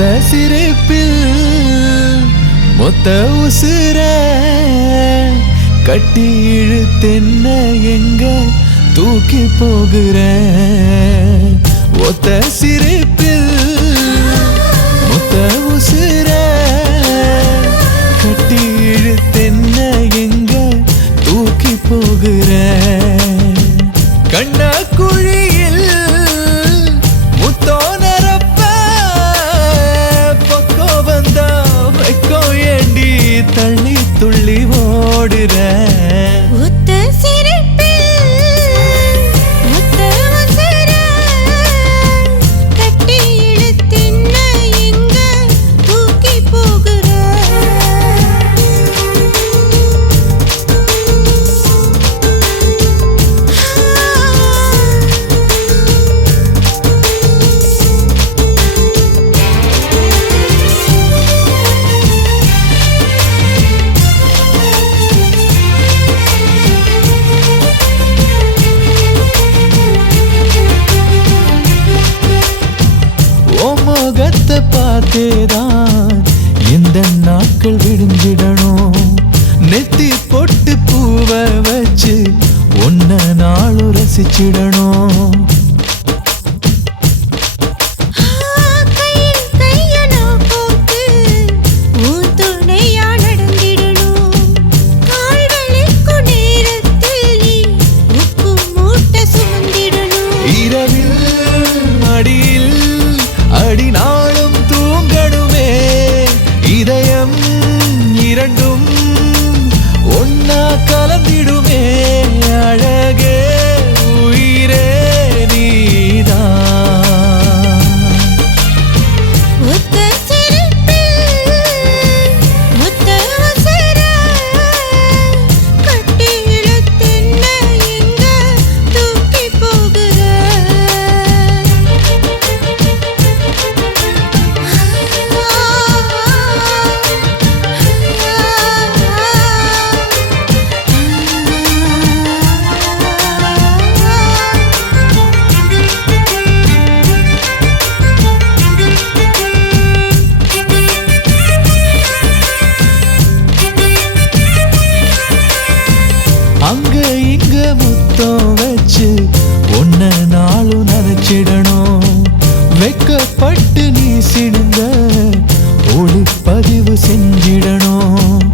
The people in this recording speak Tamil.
ஒத்த சிரிப்பில் மொத்த உசுர கட்டி இழுத்தென்ன எங்க தூக்கி போகிற ஒத்த சிரிப்பில் மொத்த உசுர கட்டி இழுத்தென்ன எங்க தூக்கி போகிற கண்ண குழியில் முத்தோ நரப்ப பக்கோ வந்தா வைக்கோ ஏண்டி தள்ளி துள்ளி ஓடுற முகத்தை பார்த்தேதான் இந்த நாட்கள் விடுஞ்சிடணும் நெத்தி பொட்டு பூவை வச்சு ஒன்ன நாளும் ரசிச்சிடணும் இரவில் மடியில் அடிநாளும் தூங்கணுமே இதயம் இரண்டும் ஒன்னா கலந்திடுமே அழகே உயிரே நீதான் அங்க இங்க முத்தம் வச்சு ஒன்ன நாளும் நினைச்சிடணும் வெக்கப்பட்டு நீ சிடுங்க ஒளிப்பதிவு செஞ்சிடணும்